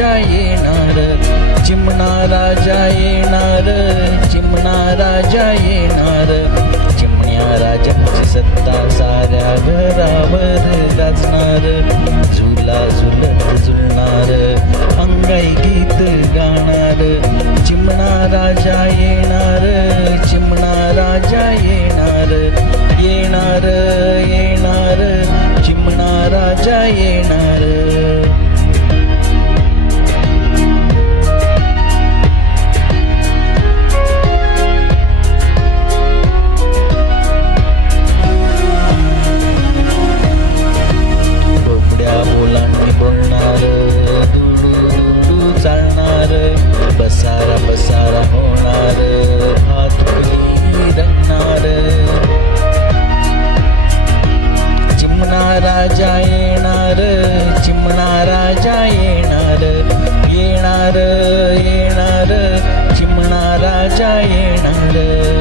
राजा येणार, चिमणा राजा येणार, चिमणा राजा येणार, चिमण्या राजाची सत्ता साऱ्या घरावर गाजणार, झुला झुलत झुलणार, अंगाई गीत गाणार, चिमणा राजा येणार, चिमणा राजा येणार, येणार येणार, चिमणा राजा येणार. बोलणार, दुडू चालणार, बसारा बसारा होणार, हातकली रंगणार, चिमणा राजा येणार, चिमणा राजा येणार, येणार येणार, चिमणा राजा येणार.